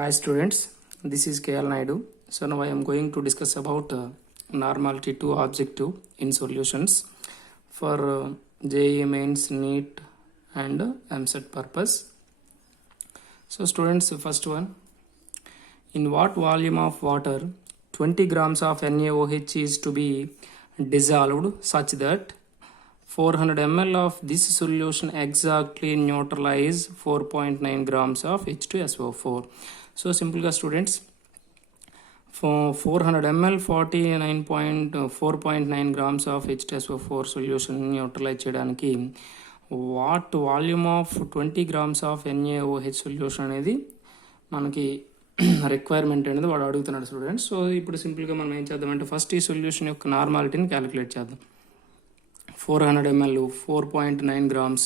Hi students, this is KL Naidu. So now I am going to discuss about normality to objective in solutions for JEE Mains, NEET and MSET purpose. So students, first one, in what volume of water 20 grams of NaOH is to be dissolved such that 400 ml of this solution exactly neutralize 4.9 grams of H2SO4. So simple గా students, 400 ml 4.9 grams of H2SO4 solution neutralize చేయడానికి what volume of 20 grams of NaOH solution అనేది మనకి requirement అనేది వాడు అడుగుతున్నాడు students. So ఇప్పుడు సింపుల్గా మనం ఏం చేద్దామంటే ఫస్ట్ ఈ సొల్యూషన్ యొక్క నార్మాలిటీని క్యాలిక్యులేట్ చేద్దాం. 400 ml 4.9 grams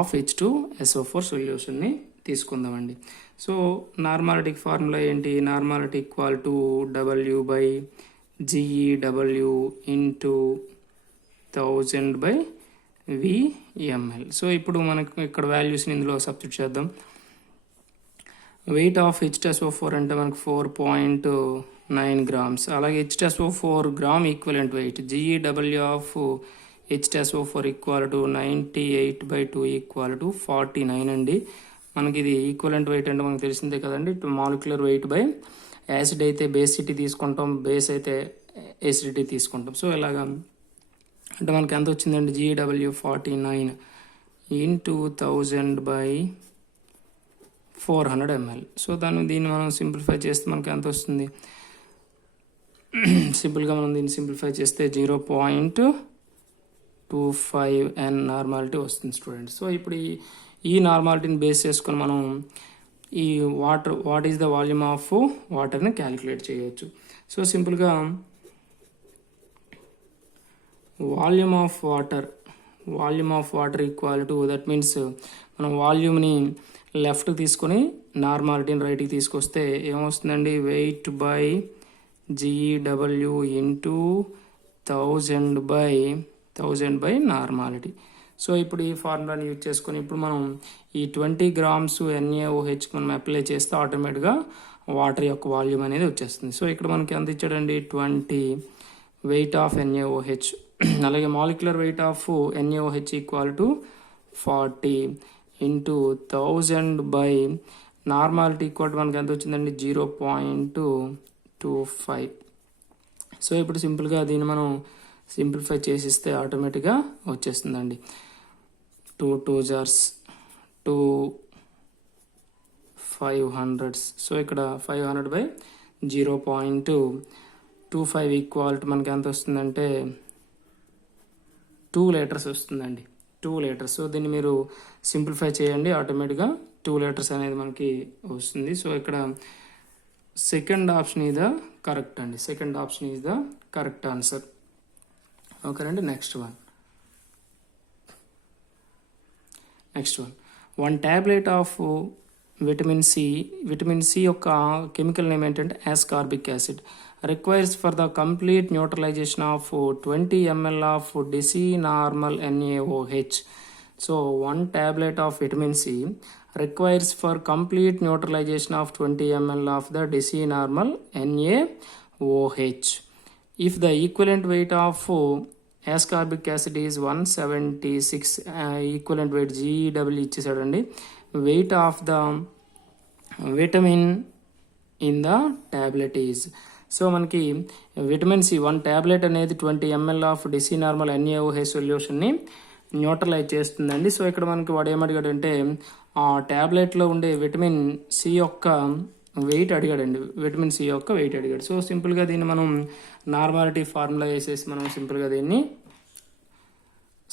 ఆఫ్ H2SO4 సొల్యూషన్ని తీసుకుందామండి. సో నార్మాలిటీకి ఫార్ములా ఏంటి? Normality equal to W/GEW into 1000/Vml. So ఇప్పుడు మనకు ఇక్కడ వాల్యూస్ని ఇందులో సబ్స్టిట్యూట్ చేద్దాం. వెయిట్ ఆఫ్ H2SO4 అంటే మనకు 4.9 grams, అలాగే H2SO4 gram equivalent wait, GEW of H2SO4 equal to 98/2 equal to 49 అండి. మనకి ఇది ఈక్వలెంట్ వెయిట్ అంటే మనకు తెలిసిందే కదండి, మాలిక్యులర్ వెయిట్ బై యాసిడ్ అయితే బేసిటీ తీసుకుంటాం, బేస్ అయితే యాసిడిటీ తీసుకుంటాం. సో ఇలాగా అంటే మనకి ఎంత వచ్చిందండి? GEW 49 into 1000/400 ml. సో దీన్ని మనం సింప్లిఫై చేస్తే మనకి ఎంత వస్తుంది? సింపుల్గా మనం దీన్ని సింప్లిఫై చేస్తే 0.25 N నార్మాలిటీ వస్తుంది స్టూడెంట్స్. సో ఇప్పుడు ఈ నార్మాలిటీని బేస్ చేసుకొని మనం ఈ what is the volume of వాటర్ని క్యాలిక్యులేట్ చేయొచ్చు. సో సింపుల్గా volume of water equal to, that means మనం వాల్యూమ్ని లెఫ్ట్ తీసుకొని నార్మాలిటీని రైట్కి తీసుకొస్తే ఏమొస్తుందండి? Weight by GEW into 1000/1000 normality. So ఇప్పుడు ఈ ఫార్ములాని యూజ్ చేసుకొని ఇప్పుడు మనం ఈ 20 grams NaOH మనం అప్లై చేస్తే ఆటోమేటిక్గా వాటర్ యొక్క వాల్యూమ్ అనేది వచ్చేస్తుంది. సో ఇక్కడ మనకి ఎంత ఇచ్చాడండి? 20 వెయిట్ ఆఫ్ NaOH, అలాగే molecular weight of NaOH equal to 40 into 1000/ normality equal to మనకి ఎంత వచ్చిందండి? 0.25. సో ఇప్పుడు సింపుల్గా దీన్ని మనం సింప్లిఫై చేసిస్తే ఆటోమేటిక్గా వచ్చేస్తుందండి. 2 2s 2 500. సో ఇక్కడ 500/0.25 ఈక్వల్ టు మనకి ఎంత వస్తుందంటే 2 liters వస్తుందండి. 2 liters. సో దీన్ని మీరు సింప్లిఫై చేయండి, ఆటోమేటిక్గా 2 liters అనేది మనకి వస్తుంది. సో ఇక్కడ second option is the correct అండి. Second option is the correct answer. ఓకేనండి. Next one 1 tablet of vitamin C యొక్క కెమికల్ నేమ్ ఏంటంటే ascorbic acid requires for the complete neutralization of 20 ml of decinormal NaOH. So 1 tablet of vitamin C requires for complete neutralization of 20 ml of the decinormal NaOH. If the equivalent weight of ascorbic acid is 176, equivalent weight GEW ఇచ్చేసాడండి. weight of the vitamin in the tablet is, so మనకి vitamin C 1 tablet అనేది 20 ml of decinormal NaOH సొల్యూషన్ని neutralise చేస్తుందండి. So ఇక్కడ మనకి వాడు ఏమడిగాడంటే ఆ ట్యాబ్లెట్లో ఉండే vitamin C యొక్క wait అడిగాడండి. Vitamin C యొక్క వెయిట్ అడిగాడు. సో సింపుల్గా దీన్ని మనం నార్మాలిటీ ఫార్ములా వేసేసి మనం సింపుల్గా దీన్ని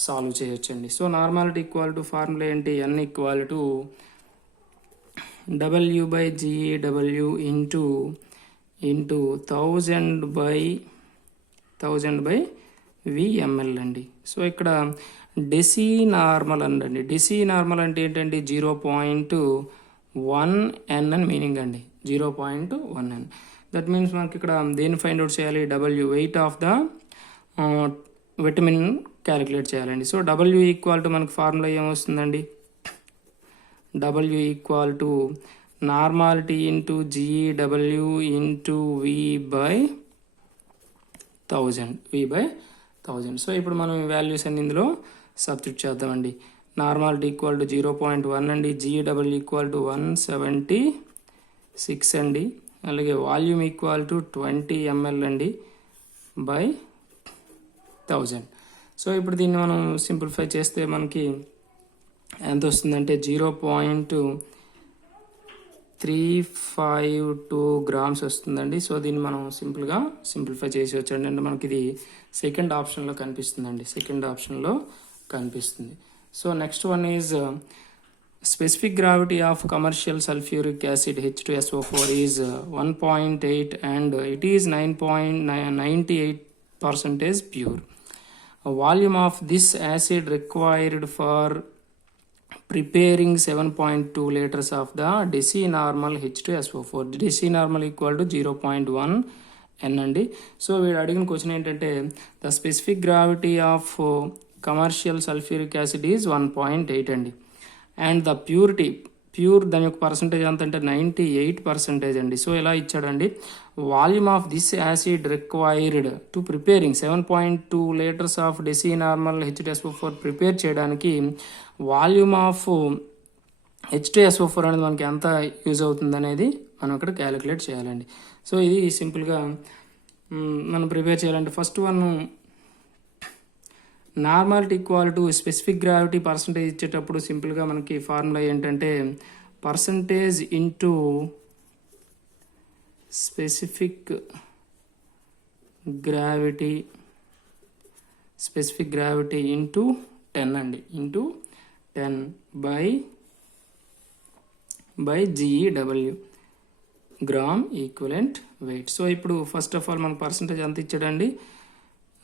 సాల్వ్ చేయొచ్చండి. So normality equal to formula ఏంటి? N equal to W/GEW into 1000/Vml అండి. సో ఇక్కడ డెసినార్మల్ అండి. డెసినార్మల్ అంటే ఏంటండి? 0.1 N అని మీనింగ్ అండి. 0.1 N. దట్ మీన్స్ మనకి ఇక్కడ దేన్ని ఫైండ్ అవుట్ చేయాలి? W weight of the vitamin calculate చేయాలండి. సో W ఈక్వల్ టు మనకి ఫార్ములా ఏమొస్తుందండి? W equal to normality into GW into V/1000. So ఇప్పుడు మనం ఈ వాల్యూస్ అన్ని ఇందులో సబ్స్టిట్యూట్ చేద్దామండి. నార్మాలిటీ ఈక్వల్ టు 0.1 అండి, GW ఈక్వల్ టు 176 అండి, అలాగే వాల్యూమ్ ఈక్వల్ టు 20 ml అండి బై 1000. సో ఇప్పుడు దీన్ని మనం సింప్లిఫై చేస్తే మనకి ఎంత వస్తుందంటే 0.352 గ్రామ్స్ వస్తుందండి. సో దీన్ని మనం సింపుల్గా సింప్లిఫై చేసి వచ్చండి. అంటే మనకి ఇది సెకండ్ ఆప్షన్లో కనిపిస్తుంది. So next one is specific gravity of commercial sulphuric acid H2SO4 is 1.8 and it is 9.98% pure. Volume of this acid required for preparing 7.2 liters of the decinormal H2SO4. Decinormal equal to 0.1 N అండి. So వీడు అడిగిన question ఏంటంటే the specific gravity of commercial sulphuric acid is 1.8 అండి, and the pure దాని యొక్క percentage ఎంత అంటే 98% అండి. సో ఎలా ఇచ్చాడండి, volume of this acid required to preparing 7.2 liters of decinormal H2SO4 prepare చేయడానికి వాల్యూమ్ ఆఫ్ H2SO4 అనేది మనకి ఎంత యూజ్ అవుతుంది అనేది మనం ఇక్కడ క్యాలిక్యులేట్ చేయాలండి. సో ఇది సింపుల్గా మనం ప్రిపేర్ చేయాలంటే first one normality equal to specific gravity percentage ఇచ్చేటప్పుడు సింపుల్గా మనకి ఫార్ములా ఏంటంటే percentage into specific gravity into 10 అండి, into 10 by GEW gram equivalent wait. So ఇప్పుడు ఫస్ట్ ఆఫ్ ఆల్ మన పర్సంటేజ్ ఎంత ఇచ్చాడండి,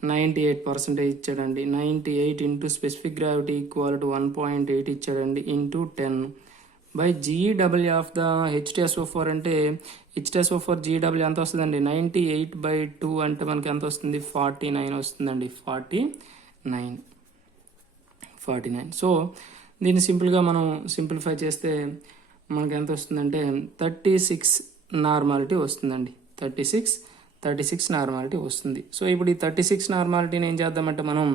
98% ఇచ్చాడండి. 98 into specific gravity equal to 1.8 ఇచ్చాడండి, into 10 by GW of the H2SO4 అంటే H2SO4 GW ఎంత వస్తుందండి, 98/2 అంటే మనకి ఎంత వస్తుంది, 49 వస్తుందండి, 49. సో దీన్ని సింపుల్గా మనం సింప్లిఫై చేస్తే మనకి ఎంత వస్తుందంటే 36 నార్మాలిటీ వస్తుందండి, 36 నార్మాలిటీ వస్తుంది. సో ఇప్పుడు ఈ 36 నార్మాలిటీని ఏం చేద్దామంటే మనం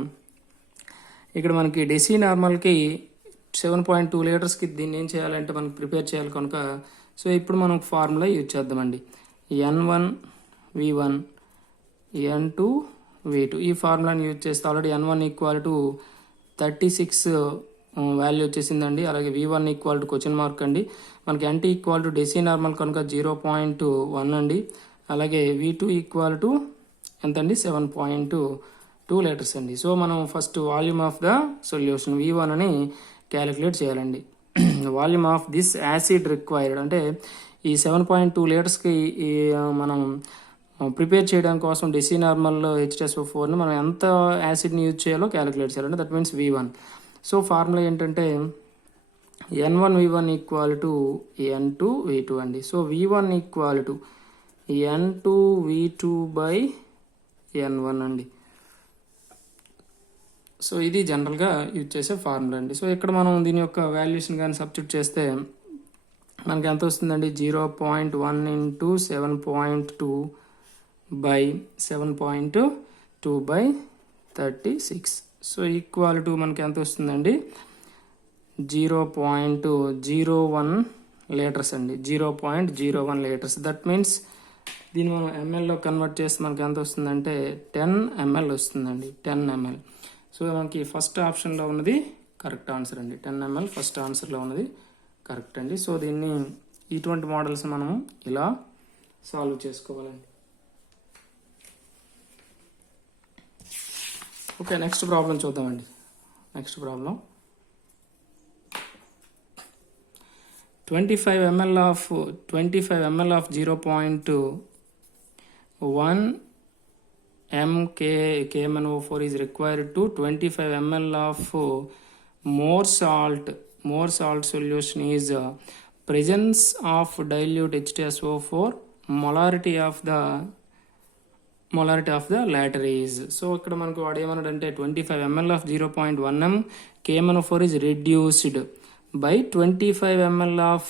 ఇక్కడ మనకి డెసీ నార్మల్కి 7.2 లీటర్స్కి దీన్ని ఏం చేయాలంటే మనకి ప్రిపేర్ చేయాలి కనుక సో ఇప్పుడు మనం ఫార్ములా యూజ్ చేద్దామండి. N1V1 N2V2 ఈ ఫార్ములాని యూజ్ చేస్తే already N1 equal to 36 value వచ్చేసిందండి. అలాగే V1 equal to question mark అండి, మనకి NT equal to deci normal కనుక 0.1 అండి. అలాగే V2 ఈక్వల్ టు ఎంత అండి, 7.2 లీటర్స్ అండి. సో మనం first volume of the solution V1 అని క్యాలిక్యులేట్ చేయాలండి. Volume of this acid required అంటే ఈ 7.2 లీటర్స్కి మనం ప్రిపేర్ చేయడానికి కోసం డెసీ నార్మల్ H2SO4ని మనం ఎంత యాసిడ్ని యూజ్ చేయాలో క్యాలిక్యులేట్ చేయాలంటే that means V1. So formula ఏంటంటే N1V1 ఈక్వల్ టు N2V2 అండి. So V1 equal to N2V2 by N1 అండి. సో ఇది జనరల్గా యూజ్ చేసే ఫార్ములా అండి. సో ఇక్కడ మనం దీని యొక్క వాల్యూషన్ కానీ సబ్స్టిట్యూట్ చేస్తే మనకి ఎంత వస్తుందండి, 0.1 into 7.2 by 7.2 by 36. So equal to మనకి ఎంత వస్తుందండి, 0.01 లీటర్స్ అండి, 0.01 లీటర్స్. దట్ మీన్స్ దీన్ని మనం ఎంఎల్లో కన్వర్ట్ చేస్తే మనకి ఎంత వస్తుందంటే 10 ml వస్తుందండి, 10 ml. సో మనకి ఫస్ట్ ఆప్షన్లో ఉన్నది కరెక్ట్ ఆన్సర్ అండి, 10 ml ఫస్ట్ ఆన్సర్లో ఉన్నది కరెక్ట్ అండి. సో దీన్ని ఇటువంటి మోడల్స్ మనము ఇలా సాల్వ్ చేసుకోవాలండి. ఓకే, నెక్స్ట్ ప్రాబ్లం చూద్దామండి. Next problem 25 ml of 0.1 KMnO4 is required to 25 ml of more salt solution is presence of dilute H2SO4, molarity of the latter is. So ఇక్కడ మనకు వాడు ఏమన్నాడంటే 25 ml of 0.1 KMnO4 is reduced by 25 ml of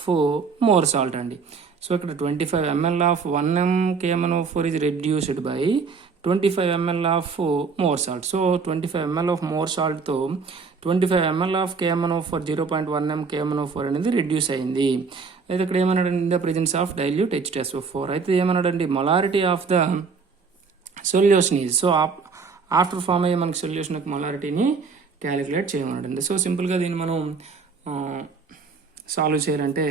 more salt అండి. So ఇక్కడ 25 ml of 1m KMnO4 is reduced by 25 ml of more salt. So 25 ml of more salt తో 25 ml of KMnO4 0.1m KMnO4 అనేది reduce అయింది. అయితే ఇక్కడ ఏమన్నాడండి, in the presence of dilute H2SO4. అయితే ఏమన్నాడండి, molarity of the solution is, so after form అయ్యే మనకి సొల్యూషన్ యొక్క మొలారిటీని క్యాలిక్యులేట్ చేయమన్నాడండి. సో సింపుల్గా దీన్ని మనం సాల్వ్ చేయాలంటే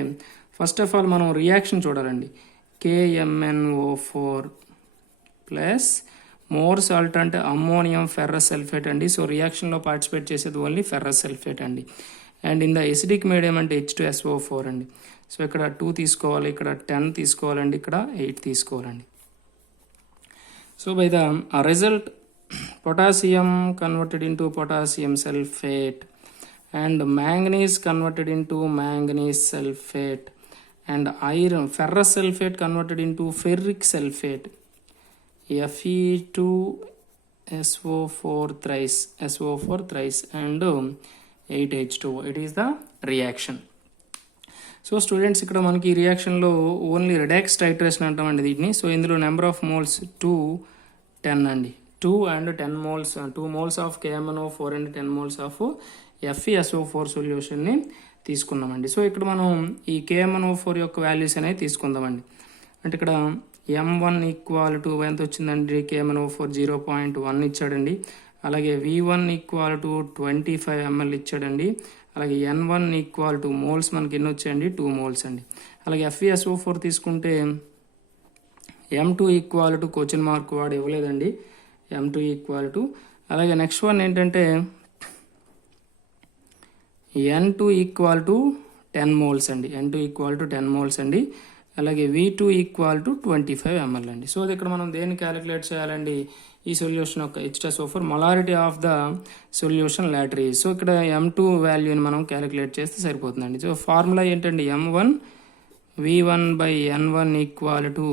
ఫస్ట్ ఆఫ్ ఆల్ మనం రియాక్షన్ చూడాలండి. KMnO4 ప్లస్ మోర్ సాల్ట్ అంటే అమ్మోనియం ఫెర్రస్ సల్ఫేట్ అండి. సో రియాక్షన్లో పార్టిసిపేట్ చేసేది ఓన్లీ ఫెర్రస్ సల్ఫేట్ అండి. And in the acidic medium అంటే H2SO4 అండి. సో ఇక్కడ 2 తీసుకోవాలి, ఇక్కడ 10 తీసుకోవాలండి, ఇక్కడ 8 తీసుకోవాలండి. So by the result potassium converted into potassium sulfate and manganese converted into manganese sulfate and iron ferrous sulfate converted into ferric sulfate, Fe2SO4 thrice SO4 thrice and 8H2. it is the reaction. So students ఇక్కడ మనకి ఈ రియాక్షన్లో only redox titration అంటామండి దీన్ని. So ఇందులో number of moles 2 10 అండి. 2 and 10 moles, 2 moles of KMnO4 and 10 moles of FeSO4 సొల్యూషన్ని తీసుకున్నామండి. So ఇక్కడ మనం ఈ KMnO4 యొక్క వాల్యూస్ అనేవి తీసుకుందామండి. అంటే ఇక్కడ M1 ఈక్వల్ టు ఎంత వచ్చిందండి, KMnO4 0.1 ఇచ్చాడండి. అలాగే V1 ఈక్వల్ టు 25 ml ఇచ్చాడండి. అలాగే N1 ఈక్వల్ టు మోల్స్ మనకి ఎన్ని వచ్చాయండి, 2 moles అండి. అలాగే FeSO4 తీసుకుంటే M2 equal to question mark వాడు ఇవ్వలేదండి, M2 ఈక్వల్ టు. అలాగే నెక్స్ట్ వన్ ఏంటంటే N2 ఈక్వల్ టు 10 moles అండి. N2 ఈక్వల్ టు 10 moles అండి. అలాగే V2 ఈక్వల్ టు 25 ml అండి. సో ఇక్కడ మనం దేన్ని క్యాలిక్యులేట్ చేయాలండి, ఈ సొల్యూషన్ యొక్క H2SO4 molarity of the solution lottery. So ఇక్కడ M2 వాల్యూని మనం క్యాలిక్యులేట్ చేస్తే సరిపోతుందండి. సో ఫార్ములా ఏంటండి, M1 V1 by N1 equal to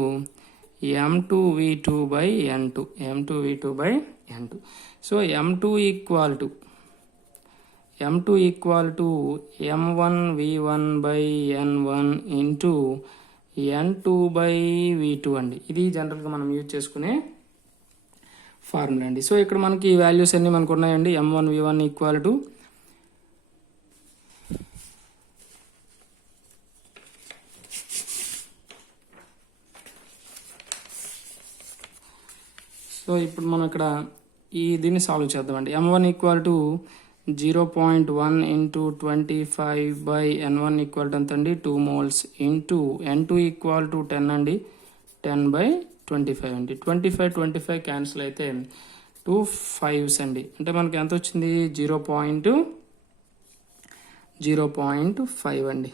M2 V2 by N2, M2 V2 by N2. So M2 equal to M1 V1 by N1 into N2 by V2 అండి. ఇది జనరల్గా మనం యూజ్ చేసుకునే ఫార్ములా అండి. So ఇక్కడ మనకి values అన్నీ మనకు ఉన్నాయండి. M1 V1 equal to so ఇప్పుడు మనం ఇక్కడ దీన్ని సాల్వ్ చేద్దామండి. M1 equal to 0.1 into 25 by N1 equal to ఎంత అండి, 2 moles into N2 equal to 10 అండి, 10 బై 25 అండి. 25 క్యాన్సిల్ అయితే 2 5s అండి. అంటే మనకి ఎంత వచ్చింది, 0.5 అండి,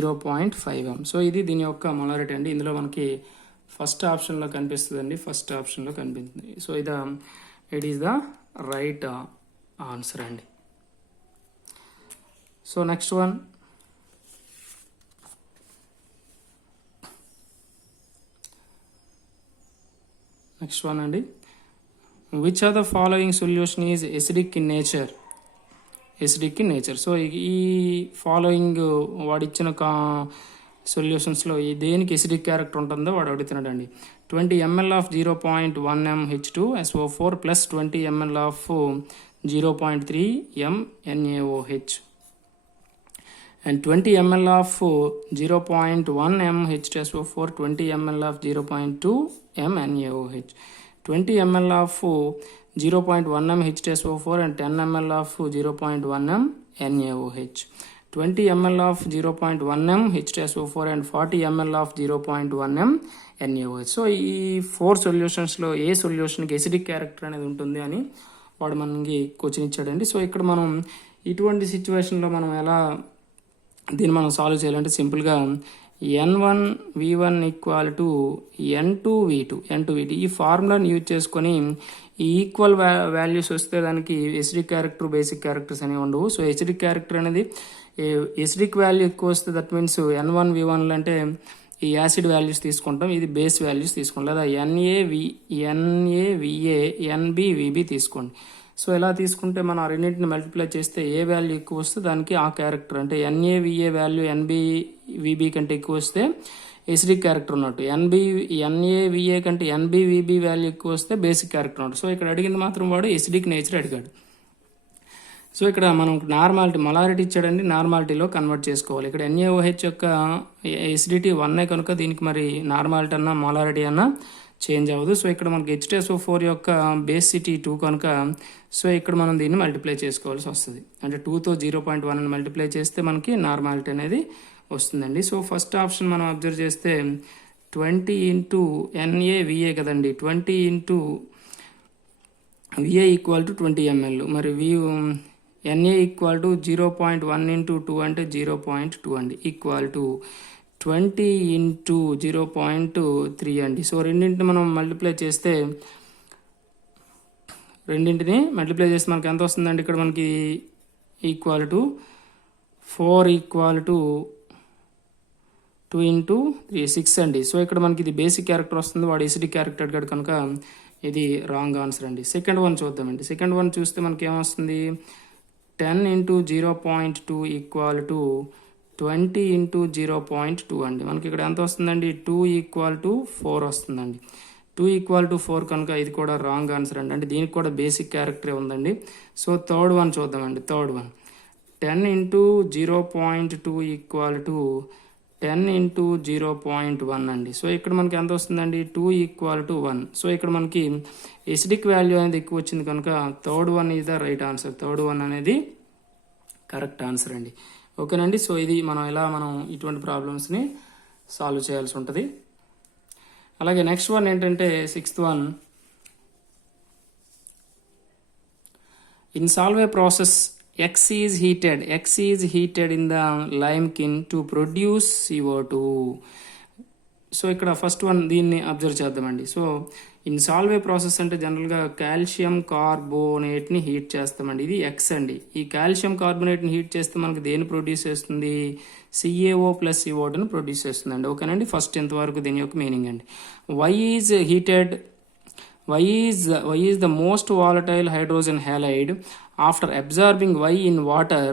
0.5 m. సో ఇది దీని యొక్క మొలారిటీ అండి. ఇందులో మనకి ఫస్ట్ ఆప్షన్లో కనిపిస్తుందండి, ఫస్ట్ ఆప్షన్లో కనిపిస్తుంది. So it is the right answer అండి. సో నెక్స్ట్ వన్, అండి, which are the following solution is acidic in nature, so ఈ ఫాలోయింగ్ వాడిచ్చిన సొల్యూషన్స్లో దేనికి ఎసిడిక్ క్యారెక్టర్ ఉంటుందో వాడు అడుగుతున్నాడండి. 20 ml of 0.1m H2SO4 plus 20 ml of 0.3m NaOH and 20 ml of 0.1m H2SO4, 20 ml of 0.2m NaOH, 20 ml of 0.1m H2SO4 and 10 ml of 0.1m NaOH, 20 ml of 0.1m H2SO4 and 40 ml of 0.1m NaOH. So ఈ 4 సొల్యూషన్స్లో ఏ సొల్యూషన్కి acidic character అనేది ఉంటుంది అని వాడు మనకి question ఇచ్చాడండి. So ఇక్కడ మనం ఇటువంటి సిచ్యువేషన్లో మనం ఎలా దీన్ని మనం సాల్వ్ చేయాలంటే సింపుల్గా N1 V1 equal to N2 V2 ఈ ఫార్ములాని యూజ్ చేసుకొని ఈ ఈక్వల్ వాల్యూస్ వస్తే దానికి ఎసిడిక్ క్యారెక్టర్, బేసిక్ క్యారెక్టర్స్ అనేవి ఉండవు. సో ఎసిడిక్ క్యారెక్టర్ అనేది ఎసిడిక్ వాల్యూ ఎక్కువ వస్తే దట్ మీన్స్ N1 V1 అంటే ఈ యాసిడ్ వాల్యూస్ తీసుకుంటాం, ఇది బేస్ వాల్యూస్ తీసుకుంటాం. లేదా NaVA NB VB తీసుకోండి. సో ఇలా తీసుకుంటే మనం ఆ రెండింటిని మల్టిప్లై చేస్తే ఏ వాల్యూ ఎక్కువ వస్తే దానికి ఆ క్యారెక్టర్, అంటే ఎన్ఏవిఏ వాల్యూ ఎన్బివిబి కంటే ఎక్కువ వస్తే ఎసిడిక్ క్యారెక్టర్ ఉన్నట్టు, ఎన్ఏవిఏ కంటే ఎన్బివిబి వాల్యూ ఎక్కువ వస్తే బేసిక్ క్యారెక్టర్ ఉన్నట్టు. సో ఇక్కడ అడిగింది మాత్రం వాడు ఎసిడిక్ నేచర్ అడిగాడు. సో ఇక్కడ మనం నార్మాలిటీ మొలారిటీ ఇచ్చాడండి, నార్మాలిటీలో కన్వర్ట్ చేసుకోవాలి. ఇక్కడ NaOH యొక్క ఎసిడిటీ 1 కనుక దీనికి మరి నార్మాలిటీ అన్న మొలారిటీ అన్న చేంజ్ అవ్వదు. సో ఇక్కడ మనకి H2SO4 యొక్క బేసిటీ 2 కనుక సో ఇక్కడ మనం దీన్ని మల్టిప్లై చేసుకోవాల్సి వస్తుంది. అంటే 2తో 0.1 అని మల్టిప్లై చేస్తే మనకి నార్మాలిటీ అనేది వస్తుందండి. సో ఫస్ట్ ఆప్షన్ మనం అబ్జర్వ్ చేస్తే 20 ఇంటూ NaVA కదండి, 20 into VA equal to 20 ml, మరి NA ఈక్వల్ టు 0.1 ఇంటూ 2 అంటే 0.2 అండి, ఈక్వల్ టు 20 ఇంటూ 0.3 అండి. సో రెండింటిని మనం మల్టిప్లై చేస్తే మనకి ఎంత వస్తుందండి, ఇక్కడ మనకి equal to 4 equal to 2 into 3 6 అండి. సో ఇక్కడ మనకి ఇది బేసిక్ క్యారెక్టర్ వస్తుంది, వాడు ఎసిడిక్ క్యారెక్టర్ అడిగాడు కనుక ఇది రాంగ్ ఆన్సర్ అండి. సెకండ్ వన్ చూద్దామండి. సెకండ్ వన్ చూస్తే మనకి ఏమొస్తుంది, 10 ఇంటూ 0.2 ఈక్వల్ టు 20 ఇంటూ 0.2 అండి. మనకి ఇక్కడ ఎంత వస్తుందండి, 2 ఈక్వల్ టు 4 వస్తుందండి. 2 ఈక్వల్ టు 4 కనుక ఇది కూడా రాంగ్ ఆన్సర్ అండి, అంటే దీనికి కూడా బేసిక్ క్యారెక్టరే ఉందండి. సో థర్డ్ వన్ చూద్దామండి. Third one 10 into 0.2 equal to 10 into 0.1 అండి. సో ఇక్కడ మనకి ఎంత వస్తుందండి, 2 ఈక్వల్ టు 1. సో ఇక్కడ మనకి ఎసిడిక్ వాల్యూ అనేది ఎక్కువ వచ్చింది కనుక third one is the right answer. Third one అనేది కరెక్ట్ ఆన్సర్ అండి. ఓకేనండి. సో ఇది మనం ఇటువంటి ప్రాబ్లమ్స్ని సాల్వ్ చేయాల్సి ఉంటుంది. అలాగే నెక్స్ట్ వన్ ఏంటంటే sixth one, in solve A process X is heated in the lime kiln to produce CO2. So ఇక్కడ ఫస్ట్ వన్ దీన్ని అబ్జర్వ్ చేద్దామండి. So in solve A process అంటే జనరల్గా కాల్షియం కార్బోనేట్ని హీట్ చేస్తామండి, ఇది X అండి. ఈ కాల్షియం కార్బోనేట్ని హీట్ చేస్తే మనకి దేన్ని ప్రొడ్యూస్ చేస్తుంది, CaO ప్లస్ CO2ని ప్రొడ్యూస్ చేస్తుందండి. ఓకేనండి. ఫస్ట్ ఇంతవరకు దీని యొక్క మీనింగ్ అండి. Y is the most volatile hydrogen halide. After absorbing Y in water,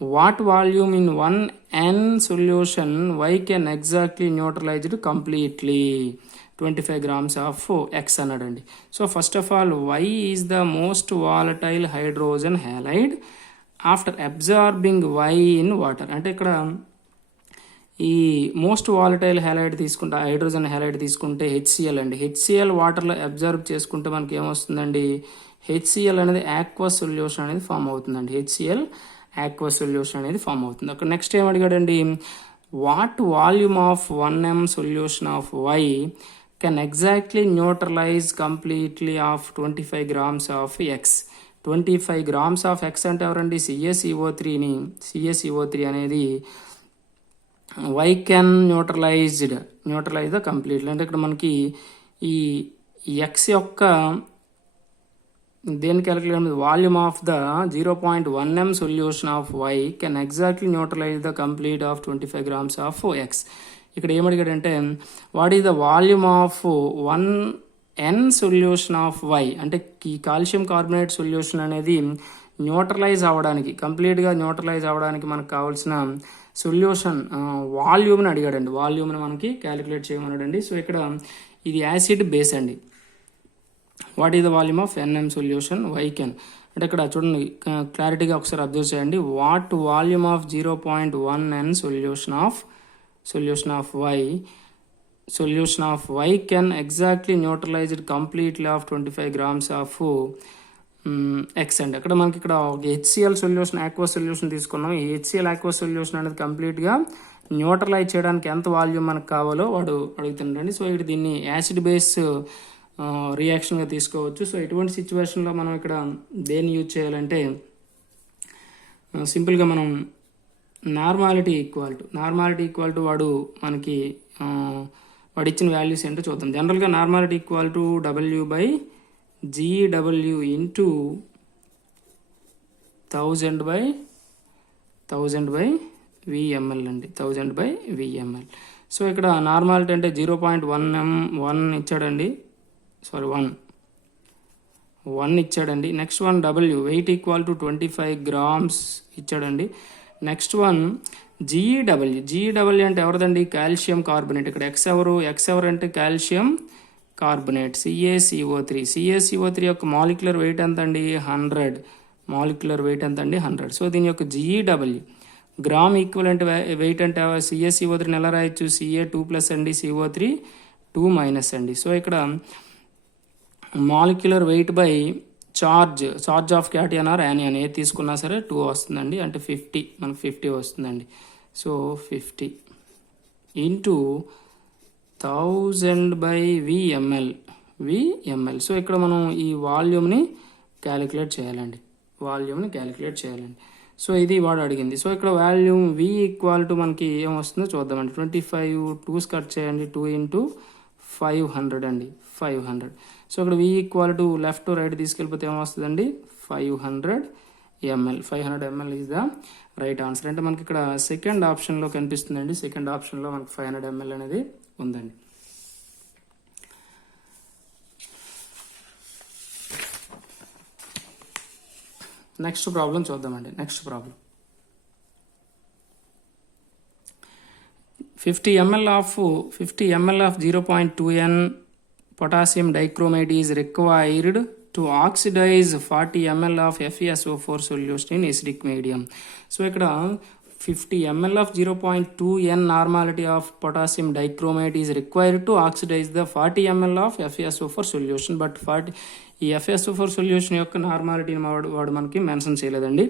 what volume in 1N solution Y can exactly neutralize it completely? 25 grams of X అన్నాడండి. So first of all Y is the most volatile hydrogen halide after absorbing Y in water. అంటే ఇక్కడ ఈ most volatile halide తీసుకుంటే, hydrogen halide తీసుకుంటే HCl అండి. HCl వాటర్లో observe చేసుకుంటే మనకి ఏమొస్తుందండి, HCl అనేది ఆక్వస్ సొల్యూషన్ అనేది ఫామ్ అవుతుందండి. HCl ఆక్వస్ సొల్యూషన్ అనేది ఫామ్ అవుతుంది. అక్కడ నెక్స్ట్ ఏం అడిగాడండి, what volume of 1m solution of Y can exactly neutralize completely of 25 grams of X. 25 grams of X అంటే ఎవరండి, CaCO3 అనేది Y can neutralize the completely. అంటే ఇక్కడ మనకి ఈ X యొక్క దేని calculate, volume of the 0.1m solution of Y can exactly neutralize the complete of 25 grams of X. ఇక్కడ ఏమడిగాడంటే what is the volume of 1N solution of Y, అంటే ఈ కాల్షియం కార్బోనేట్ సొల్యూషన్ అనేది న్యూట్రలైజ్ అవ్వడానికి, కంప్లీట్గా neutralise అవ్వడానికి మనకు కావాల్సిన సొల్యూషన్ వాల్యూమ్ని అడిగాడండి. వాల్యూమ్ని మనకి క్యాలిక్యులేట్ చేయమన్నాడండి. సో ఇక్కడ ఇది యాసిడ్ బేస్ అండి. What is the volume of NM solution Y can, అంటే ఇక్కడ చూడండి క్లారిటీగా ఒకసారి అబ్జర్వ్ చేయండి. What volume of 0.1N solution of Y can exactly neutralised completely of 25 grams of X అండి. అక్కడ మనకి ఇక్కడ HCl సొల్యూషన్ ఆక్వస్ సొల్యూషన్ తీసుకున్నాం. ఈ HCl ఆక్వస్ సొల్యూషన్ అనేది కంప్లీట్గా న్యూట్రలైజ్ చేయడానికి ఎంత వాల్యూమ్ మనకు కావాలో వాడు అడుగుతుండండి. సో ఇక్కడ దీన్ని యాసిడ్ బేస్ రియాక్షన్గా తీసుకోవచ్చు. సో ఎటువంటి సిచ్యువేషన్లో మనం ఇక్కడ దేన్ని యూజ్ చేయాలంటే సింపుల్గా మనం నార్మాలిటీ ఈక్వల్ టు వాడు మనకి వాడు ఇచ్చిన వాల్యూస్ ఏంటో చూద్దాం. జనరల్గా normality equal to W/GW into 1000/VmL అండి, 1000/VmL. సో ఇక్కడ నార్మాలిటీ అంటే 0.1 ఇచ్చాడండి, సారీ 1 ఇచ్చాడండి. Next one W wait equal to 25 grams ఇచ్చాడండి. నెక్స్ట్ వన్ జీఈడబ్ల్యూ అంటే ఎవరిదండి? Calcium carbonate. ఇక్కడ ఎక్స్ ఎవరు అంటే కాల్షియం కార్బోనేట్. CaCO3 యొక్క మాలిక్యులర్ వెయిట్ ఎంత అండి? 100. మాలిక్యులర్ వెయిట్ ఎంత అండి? 100. సో దీని యొక్క జీఈడబ్ల్యూ గ్రామ్ ఈక్వలెంట్ వెయిట్ అంటే CaCO3 ఎలా రాయొచ్చు? Ca2+ అండి, CO3 2- అండి. సో ఇక్కడ molecular weight by charge of cation or anion ఏది తీసుకున్నా సరే 2 వస్తుందండి. అంటే 50 మనకు 50 వస్తుందండి. So 50 into 1000/VmL. సో ఇక్కడ మనం ఈ వాల్యూమ్ని క్యాలిక్యులేట్ చేయాలండి. సో ఇది వాడు అడిగింది. సో ఇక్కడ వాల్యూమ్ V ఈక్వల్ టు మనకి ఏమొస్తుందో చూద్దామండి. 25 2 కట్ చేయండి. 2 × 500 అండి, 500. సో ఇక్కడ V equal to left to right తీసుకెళ్ళిపోతే ఏమొస్తుందండి? 500 ml. 500 ml is the right answer. అంటే మనకి ఇక్కడ సెకండ్ ఆప్షన్లో కనిపిస్తుందండి. సెకండ్ ఆప్షన్లో మనకి 500 ml అనేది ఉందండి. నెక్స్ట్ ప్రాబ్లం చూద్దామండి. Next problem 50 ml of 0.2N potassium dichromate is required to oxidize 40 ml of FeSO4 solution in acidic medium. So ఇక్కడ 50 ml of 0.2N normality of potassium dichromate is required to oxidize the 40 ml of FeSO4 solution. But ఈ FeSO4 solution యొక్క నార్మాలిటీని వాడు మనకి mention చేయలేదండి.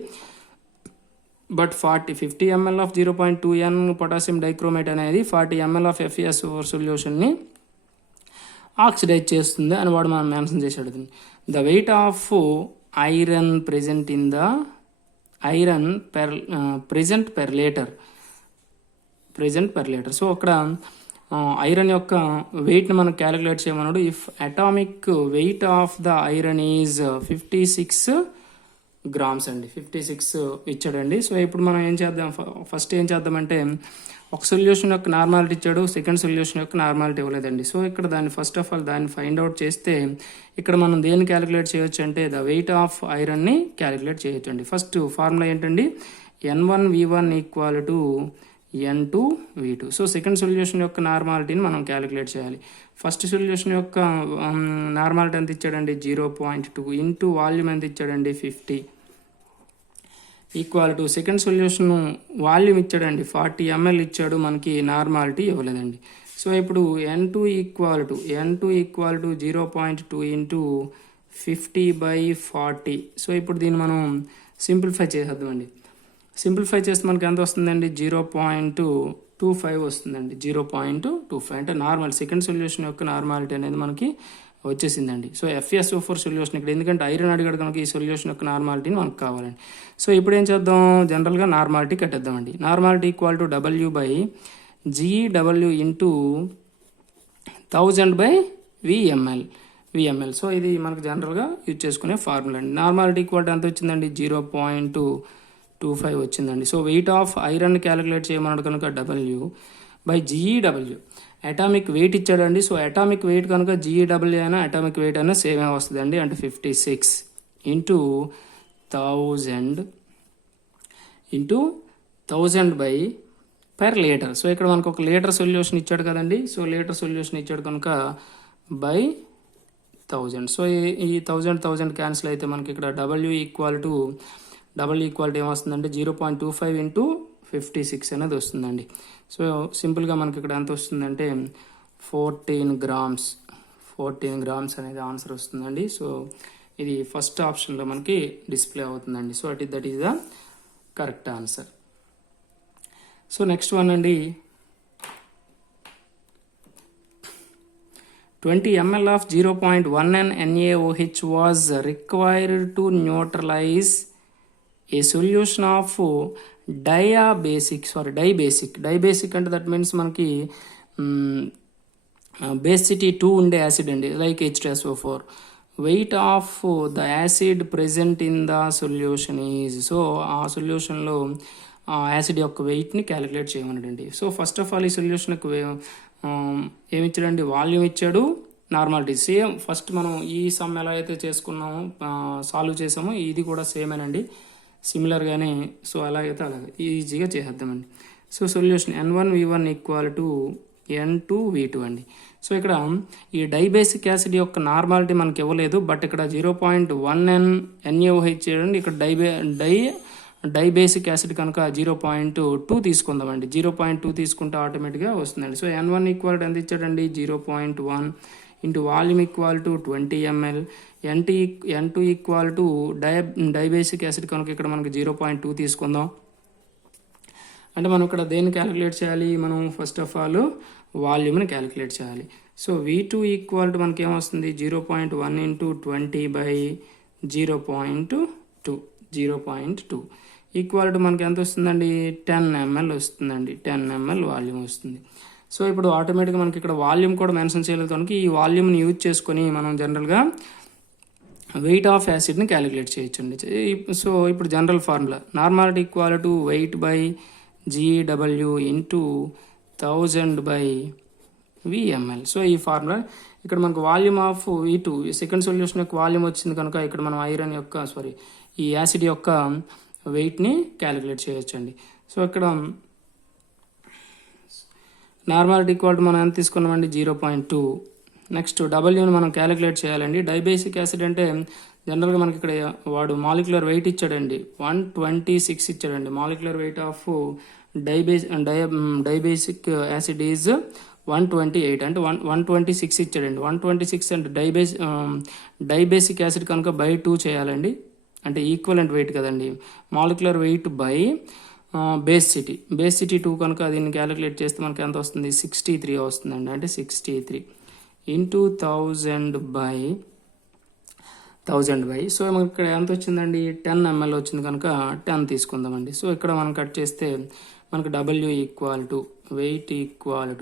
But 50 ml of 0.2N potassium dichromate అనేది 40 ml of FeSO4 సొల్యూషన్ని oxidise చేస్తుంది అని వాడు మనం మెన్షన్ చేశాడు. The weight of iron present in the present per litre. So అక్కడ ఐరన్ యొక్క వెయిట్ని మనం క్యాలిక్యులేట్ చేయమన్నాడు. If atomic weight of the iron is 56 grams అండి. 56 ఇచ్చాడండి. సో ఇప్పుడు మనం ఫస్ట్ ఏం చేద్దామంటే ఒక సొల్యూషన్ యొక్క నార్మాలిటీ ఇచ్చాడు, సెకండ్ సొల్యూషన్ యొక్క నార్మాలిటీ ఇవ్వలేదండి. సో ఇక్కడ దాన్ని ఫస్ట్ ఆఫ్ ఆల్ దాన్ని ఫైండ్ అవుట్ చేస్తే ఇక్కడ మనం దేన్ని క్యాలిక్యులేట్ చేయొచ్చు అంటే ద వెయిట్ ఆఫ్ ఐరన్ని క్యాలిక్యులేట్ చేయొచ్చు అండి. ఫస్ట్ ఫార్ములా ఏంటండి? N1V1 equal to N2V2. So second solution యొక్క నార్మాలిటీని మనం క్యాలిక్యులేట్ చేయాలి. ఫస్ట్ సొల్యూషన్ యొక్క నార్మాలిటీ ఎంత ఇచ్చాడండి? 0.2 ఇంటూ వాల్యూమ్ ఎంత ఇచ్చాడండి? 50 equal to second solution volume ఇచ్చాడండి 40 ml ఇచ్చాడు, మనకి నార్మాలిటీ ఇవ్వలేదండి. సో ఇప్పుడు N2 equal to 0.2 into 50/40. So ఇప్పుడు దీన్ని మనం సింప్లిఫై చేసేద్దామండి. సింప్లిఫై చేస్తే మనకి ఎంత వస్తుందండి? 0.25 వస్తుందండి. 0.25 అంటే నార్మల్ సెకండ్ సొల్యూషన్ యొక్క నార్మాలిటీ అనేది మనకి వచ్చేసిందండి. సో FeSO4 సొల్యూషన్ ఇక్కడ ఎందుకంటే ఐరన్ అడిగాడు కనుక ఈ సొల్యూషన్ యొక్క నార్మాలిటీని మనకు కావాలండి. సో ఇప్పుడు ఏం చేద్దాం? జనరల్గా నార్మాలిటీ కట్టేద్దామండి. Normality equal to W/GW into 1000/VmL. So ఇది మనకు జనరల్గా యూజ్ చేసుకునే ఫార్ములా అండి. నార్మాలిటీ ఈక్వల్ టు ఎంత వచ్చిందండి? 0.25 వచ్చిందండి. So weight of iron calculate చేయమన్నాడు కనుక W/GEW. అటామిక్ వెయిట్ ఇచ్చాడండి. సో అటామిక్ వెయిట్ కనుక GEW అయినా అటామిక్ వెయిట్ అయినా సేమ్ వస్తుందండి. అంటే 56 ఇంటూ 1000/per లీటర్. సో ఇక్కడ మనకు ఒక లీటర్ సొల్యూషన్ ఇచ్చాడు కదండి. సో లీటర్ సొల్యూషన్ ఇచ్చాడు కనుక బై 1000. సో ఈ 1000 క్యాన్సిల్ అయితే మనకి ఇక్కడ W ఈక్వల్ టు ఏమొస్తుందంటే 0.25 ఇంటూ 56 అనేది వస్తుందండి. సో సింపుల్గా మనకి ఇక్కడ ఎంత వస్తుందంటే 14 గ్రామ్స్ అనేది ఆన్సర్ వస్తుందండి. సో ఇది ఫస్ట్ ఆప్షన్లో మనకి డిస్ప్లే అవుతుందండి. So that is the correct answer. So next one అండి 20 ml of 0.1N NaOH was required to neutralize a solution of dibasic అంటే దట్ మీన్స్ మనకి బేసిటీ 2 ఉండే యాసిడ్ అండి, like H2SO4. Weight of the acid present in the solution is. So ఆ సొల్యూషన్లో acid యొక్క వెయిట్ని calculate చేయమన్నాడండి. సో ఫస్ట్ ఆఫ్ ఆల్ ఈ సొల్యూషన్ యొక్క ఏమి ఇచ్చాడండి? వాల్యూమ్ ఇచ్చాడు, నార్మాలిటీ సేమ్. ఫస్ట్ మనం ఈ సమ్ ఎలా అయితే చేసుకున్నామో సాల్వ్ చేసామో ఇది కూడా సేమేనండి, సిమిలర్గానే. సో అలాగైతే అలాగే ఈజీగా చేసేద్దామండి. So solution N1V1 equal to N2V2 అండి. సో ఇక్కడ ఈ డైబేసిక్ యాసిడ్ యొక్క నార్మాలిటీ మనకి ఇవ్వలేదు, బట్ ఇక్కడ 0.1 NaOH చేయండి. ఇక్కడ డైబేసిక్ యాసిడ్ కనుక 0.2 తీసుకుందామండి. 0.2 తీసుకుంటే ఆటోమేటిక్గా వస్తుందండి. సో N1 ఈక్వల్ టు ఎంత ఇచ్చాడండి, 0.1 into volume equal to 20 ml. N2 equal to dibasic acid కనుక ఇక్కడ మనకి 0.2 తీసుకుందాం. అంటే మనం ఇక్కడ దేన్ని క్యాలిక్యులేట్ చేయాలి, మనం ఫస్ట్ ఆఫ్ ఆల్ వాల్యూమ్ని క్యాలిక్యులేట్ చేయాలి. సో V2 ఈక్వల్ టు మనకి ఏమొస్తుంది, 0.1 ఇంటూ 20 బై 0.2 ఈక్వల్ టు మనకి ఎంత వస్తుందండి, 10 ml వస్తుందండి. 10 ml వాల్యూమ్ వస్తుంది. సో ఇప్పుడు ఆటోమేటిక్గా మనకి ఇక్కడ వాల్యూమ్ కూడా మెన్షన్ చేయలేదు కనుక ఈ వాల్యూమ్ని యూజ్ చేసుకొని మనం జనరల్గా వెయిట్ ఆఫ్ యాసిడ్ని క్యాలిక్యులేట్ చేయొచ్చండి. సో ఇప్పుడు general formula normality equal to weight by GW into 1000 by VML. So ఈ ఫార్ములా ఇక్కడ మనకు volume of V2 second solution యొక్క వాల్యూమ్ వచ్చింది కనుక ఇక్కడ మనం ఐరన్ యొక్క ఈ యాసిడ్ యొక్క వెయిట్ని క్యాలిక్యులేట్ చేయొచ్చండి. సో ఇక్కడ నార్మాలిటీ ఈక్వల్ టు మనం ఎంత తీసుకున్నామండి, 0.2. నెక్స్ట్ డబ్ల్యూని మనం క్యాలిక్యులేట్ చేయాలండి. డైబేసిక్ యాసిడ్ అంటే జనరల్గా మనకి ఇక్కడ వాడు మాలిక్యులర్ వెయిట్ ఇచ్చాడండి, 126 ఇచ్చాడండి. Molecular weight of dibasic acid is 128, అంటే 126 ఇచ్చాడండి. 126 అంటే డైబేసిక్ యాసిడ్ కనుక బై 2 చేయాలండి, అంటే ఈక్వలెంట్ వెయిట్ కదండి. Molecular weight by base city 2 కనుక దీన్ని క్యాలిక్యులేట్ చేస్తే మనకి ఎంత వస్తుంది, 63 వస్తుందండి. అంటే 63 ఇంటూ 1000 బై సో మనకి ఇక్కడ ఎంత వచ్చిందండి, 10 ml వచ్చింది కనుక 10 తీసుకుందామండి. సో ఇక్కడ మనం కట్ చేస్తే మనకు W equal to wait equal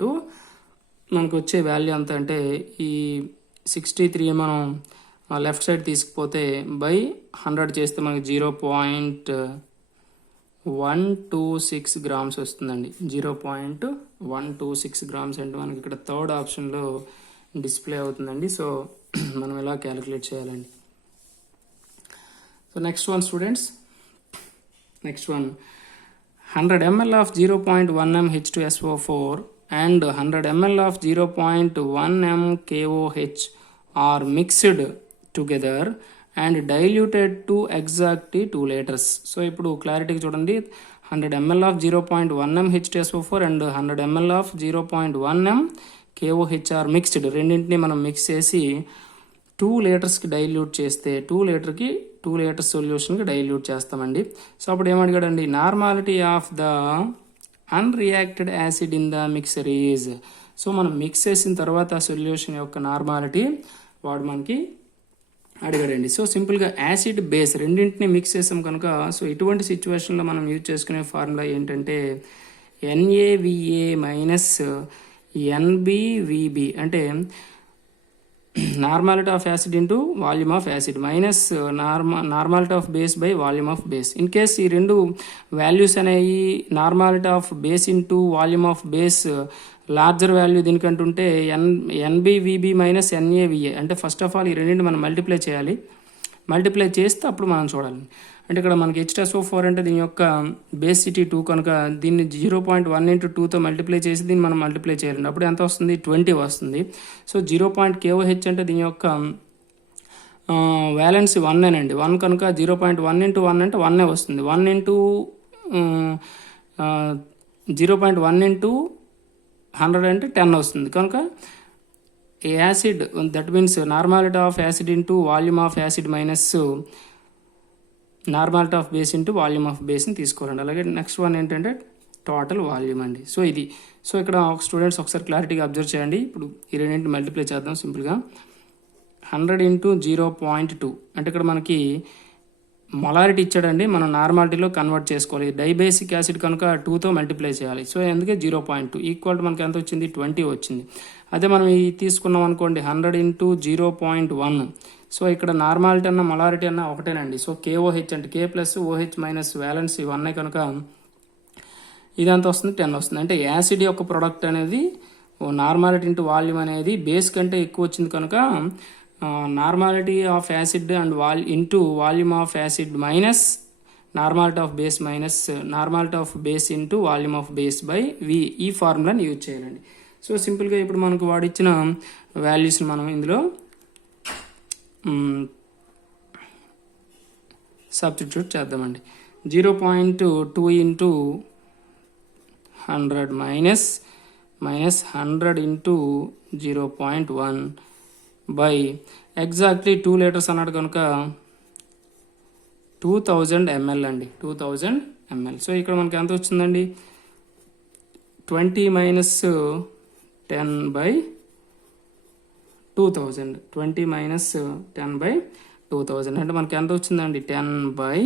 to మనకు వచ్చే వాల్యూ ఎంత అంటే ఈ 63 మనం లెఫ్ట్ సైడ్ తీసుకుపోతే బై 100 చేస్తే మనకి 0.126 గ్రామ్స్ వస్తుందండి. 0.126 గ్రామ్స్ అంటే మనకి ఇక్కడ థర్డ్ ఆప్షన్లో డిస్ప్లే అవుతుందండి. సో మనం ఎలా క్యాలిక్యులేట్ చేయాలండి. So next one students, 100 ml of 0.1 m H2SO4 and 100 ml of 0.1 m KOH are mixed together and diluted to exactly 2 liters. So ఇప్పుడు క్లారిటీగా చూడండి, 100 ml of 0.1 m H2SO4 and 100 ml of 0.1 m KOH are mixed. రెండింటిని మనం mix చేసి 2 లీటర్స్కి dilute చేస్తే 2 liters సొల్యూషన్కి dilute చేస్తామండి. So అప్పుడు ఏమడిగాడండి, normality of the unreacted acid in the mixer is. So మనం మిక్స్ చేసిన తర్వాత సొల్యూషన్ యొక్క నార్మాలిటీ వాడు మనకి అడిగాడండి. సో సింపుల్గా యాసిడ్ బేస్ రెండింటిని మిక్స్ చేసాం కనుక సో ఇటువంటి సిచ్యువేషన్లో మనం యూజ్ చేసుకునే ఫార్ములా ఏంటంటే NaVa మైనస్ NbVb, అంటే normality of acid into volume of acid minus normality of base by volume of base. In case ఈ రెండు వాల్యూస్ అనేవి normality of base into volume of base larger value దీనికంటుంటే NbVb minus NaVa, అంటే first of all ఈ రెండింటిని మనం multiply చేయాలి. Multiply చేస్తే అప్పుడు మనం చూడాలి. అంటే ఇక్కడ మనకి H2SO4 అంటే దీని యొక్క బేస్ సిటీ 2 కనుక దీన్ని 0.1 ఇంటూ 2తో మల్టిప్లై చేసి దీన్ని మనం మల్టిప్లై చేయాలండి. అప్పుడు ఎంత వస్తుంది, 20 వస్తుంది. సో 0.KOH అంటే దీని యొక్క వ్యాలెన్స్ 1 అండి. 1 కనుక 0.1 ఇంటూ 1 అంటే 1 వస్తుంది. 1 ఇంటూ 0.1 ఇంటూ 100 అంటే 10 వస్తుంది. కనుక acid that means normality of acid into volume of acid minus normality of base into volume of బేస్ని తీసుకోవాలండి. అలాగే నెక్స్ట్ వన్ ఏంటంటే టోటల్ వాల్యూమ్ అండి. సో ఇది సో ఇక్కడ స్టూడెంట్స్ ఒకసారి క్లారిటీగా అబ్జర్వ్ చేయండి. ఇప్పుడు ఈ రెండింటిని మల్టిప్లై చేద్దాం సింపుల్గా. 100 ఇంటూ 0.2 అంటే ఇక్కడ మనకి మొలారిటీ ఇచ్చాడండి, మనం నార్మాలిటీలో కన్వర్ట్ చేసుకోవాలి. డైబేసిక్ యాసిడ్ కనుక 2తో మల్టిప్లై చేయాలి. సో అందుకే 0.2 ఈక్వల్ టు మనకి ఎంత వచ్చింది, 20 వచ్చింది. అదే మనం ఇది తీసుకున్నాం అనుకోండి 100 ఇంటూ 0.1. సో ఇక్కడ నార్మాలిటీ అన్న మొలారిటీ అన్న ఒకటేనండి. సో KOH అంటే K plus OH minus valence ఇవన్నీ కనుక ఇదంతా వస్తుంది, 10 వస్తుంది. అంటే యాసిడ్ యొక్క ప్రొడక్ట్ అనేది నార్మాలిటీ ఇంటూ వాల్యూమ్ అనేది బేస్ కంటే ఎక్కువ వచ్చింది కనుక normality of acid and into volume of acid minus normality of base minus normality of base into volume of base by V, ఈ ఫార్ములాని యూజ్ చేయాలండి. సో సింపుల్గా ఇప్పుడు మనకు వాడిచ్చిన వాల్యూస్ని మనం ఇందులో సబ్స్టిట్యూట్ చేద్దామండి. 0.2 into 100 minus 100 into 0.1 by exactly 2 litres అన్నాడు కనుక 2000 ml అండి, 2000 ml. సో ఇక్కడ మనకి ఎంత వచ్చిందండి, 20 మైనస్ 10 బై 2000, 20 మైనస్ 10 బై 2000 అంటే మనకి ఎంత వచ్చిందండి, 10 బై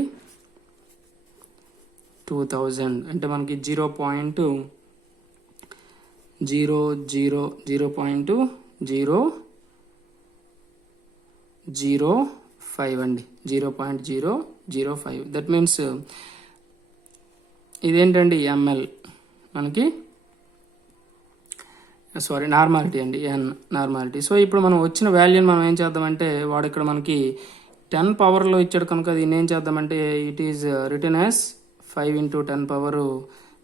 2000 అంటే మనకి 0.005 అండి, 0.005. దట్ మీన్స్ ఇదేంటండి, ఎంఎల్ మనకి సారీ నార్మాలిటీ అండి, ఎన్ నార్మాలిటీ. సో ఇప్పుడు మనం వచ్చిన వాల్యూని మనం ఏం చేద్దామంటే, వాడు ఇక్కడ మనకి 10 పవర్లో ఇచ్చాడు కనుక దీన్ని ఏం చేద్దామంటే it is return as 5 into 10 power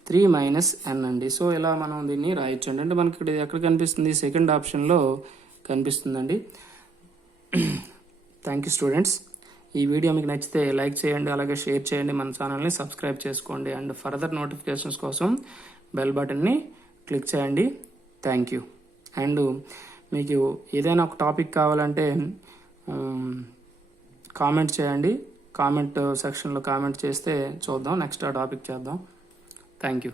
3 minus N అండి. సో ఇలా మనం దీన్ని రాయొచ్చండి. అంటే మనకి ఇక్కడ ఎక్కడ కనిపిస్తుంది, సెకండ్ ఆప్షన్లో కనిపిస్తుందండి. Thank you students. ఈ వీడియో మీకు నచ్చితే లైక్ చేయండి, అలాగే షేర్ చేయండి, మన ఛానల్ని సబ్స్క్రైబ్ చేసుకోండి, అండ్ ఫర్దర్ నోటిఫికేషన్స్ కోసం బెల్ బటన్ని క్లిక్ చేయండి. Thank you. అండ్ మీకు ఏదైనా ఒక టాపిక్ కావాలంటే కామెంట్ చేయండి, కామెంట్ సెక్షన్లో కామెంట్ చేస్తే చూద్దాం, నెక్స్ట్ ఆ టాపిక్ చేద్దాం. Thank you.